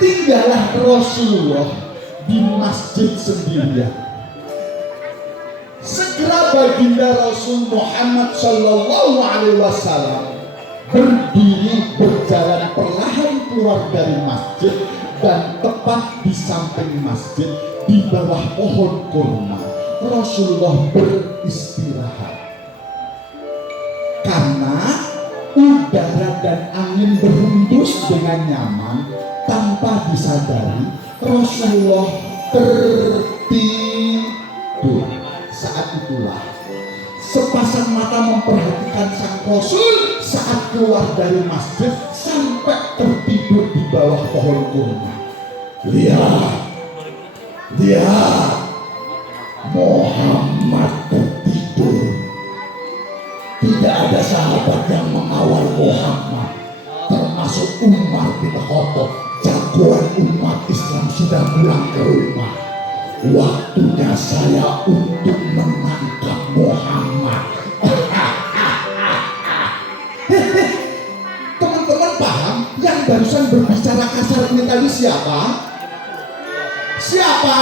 tinggallah Rasulullah di masjid sendirian. Segera baginda Rasul Muhammad Sallallahu Alaihi Wasallam berdiri berjalan perlahan keluar dari masjid dan tepat di samping masjid di bawah pohon kurma Rasulullah beristirahat. Karena udara dan angin berhembus dengan nyaman, tanpa disadari Rasulullah tertidur. Saat itulah sepasang mata memperhatikan sang Rasul saat keluar dari masjid sampai tertidur di bawah pohon kurma. Lihat, Muhammad tertidur. Tidak ada sahabat yang mengawal Muhammad, termasuk Umar bin Khattab, jagoan umat Islam sudah pulang ke rumah. Waktunya saya untuk menangkap Muhammad. Teman-teman paham yang barusan berbicara kasar ini tadi siapa? Siapa?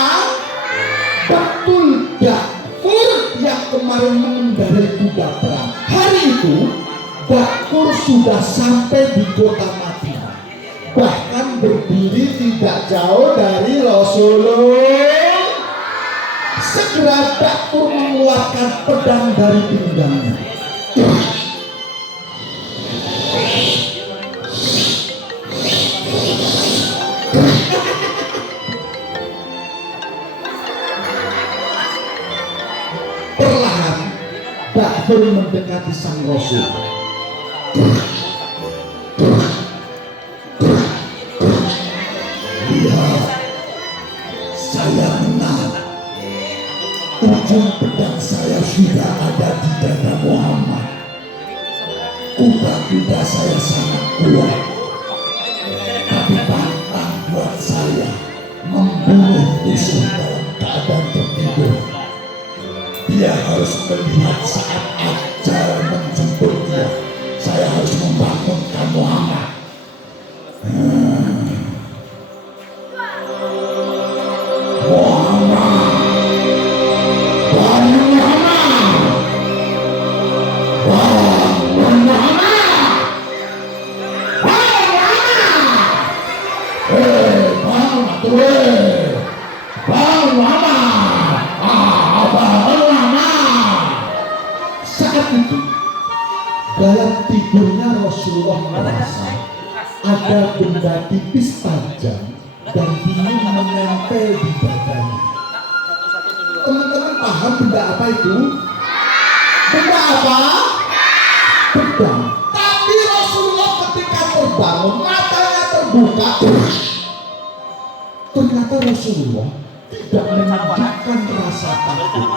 Betul, Dakur yang kemarin mengendarai kuda perang. Hari itu Dakur sudah sampai di kota Madinah, bahkan berdiri tidak jauh dari Rasulullah. Segera Dakur mengeluarkan pedang dari pinggangnya. Perlahan Dakur mendekati sang Rasul. Lihat, saya menang. Ujung pedang saya sudah ada di dada Muhammad. Kuda-kuda saya sangat kuat, tapi pantang buat saya membunuh musuh dalam keadaan tertidur. Dia harus melihat saat ajal menjemput dia. Saya harus membangunkan Muhammad. Saat itu dalam tidurnya Rasulullah merasa ada benda tipis tajam dan dingin menempel di badannya. Teman-teman paham benda apa itu? Benda apa? Pedang. Tapi Rasulullah ketika terbangun, matanya terbuka. Ternyata Rasulullah tidak menunjukkan rasa takut.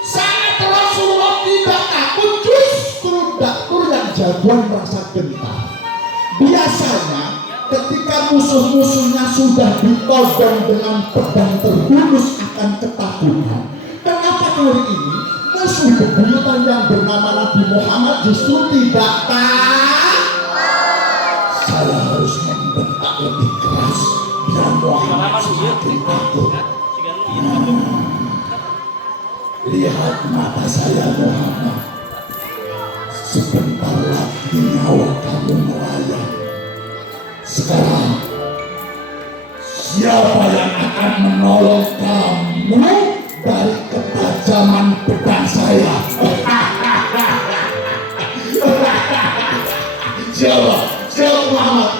Saat Rasulullah tidak takut, justru Dakur yang jagoan merasa gentar. Biasanya ketika musuh-musuhnya sudah ditodong dengan pedang terhunus akan ketakutan. Kenapa kali ini musuh bebuyutan yang bernama Nabi Muhammad justru tidak takut? Saya harus membentak lebih keras biar Muhammad semakin takut. Lihat mata saya Muhammad. Sebentar lagi nyawa kamu melayang. Sekarang siapa yang akan menolong kamu dari ketajaman pedang saya? Siapa? Siapa Muhammad?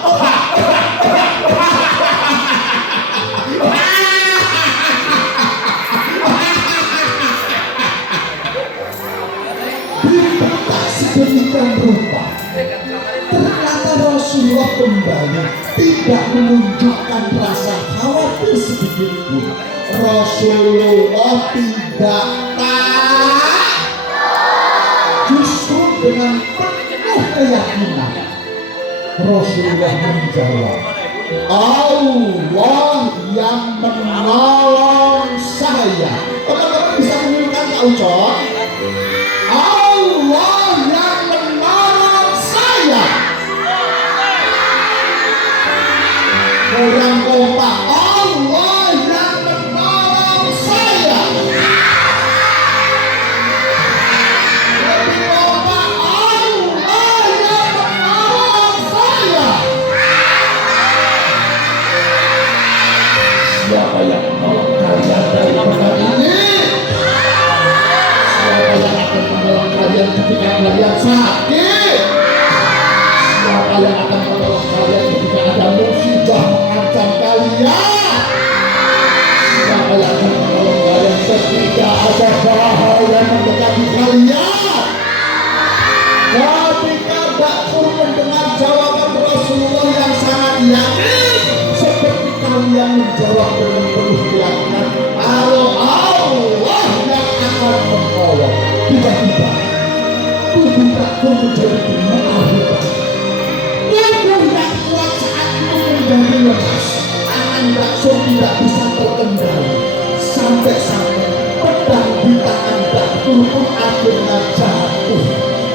Sedemikian rupa, ternyata Rasulullah kembali tidak menunjukkan rasa khawatir sedikit pun. Rasulullah tidak takut, justru dengan penuh keyakinan Rasulullah menjawab, Allah yang menolong saya. Teman-teman bisa menirukan Kak Ucok? Allah yang menolong saya. Orang kompak, Allah yang menolong saya. Lebih kompak, Allah yang menolong saya. Siapa yang menolong kalian dari perkara ini? Siapa yang akan menolong kalian ketika kalian sakit? Siapa yang akan menolong kalian ketika ada musibah mengancam kalian? Siapa yang akan menolong kalian ketika ada bahaya mendekati kalian? Ketika Bakur mendengar jawaban Rasulullah yang sangat yakin, seperti kalian menjawab dengan penuh keyakinan, kalau Allah yang akan menolong. Tiba-tiba tubuh Bakur menjadi gemar. Tubuh yang kuat saat itu menjadi lemas. Tangan bakso tidak bisa terkendali. Sampai-sampai pedang di tangan Bakur pun akhirnya jatuh.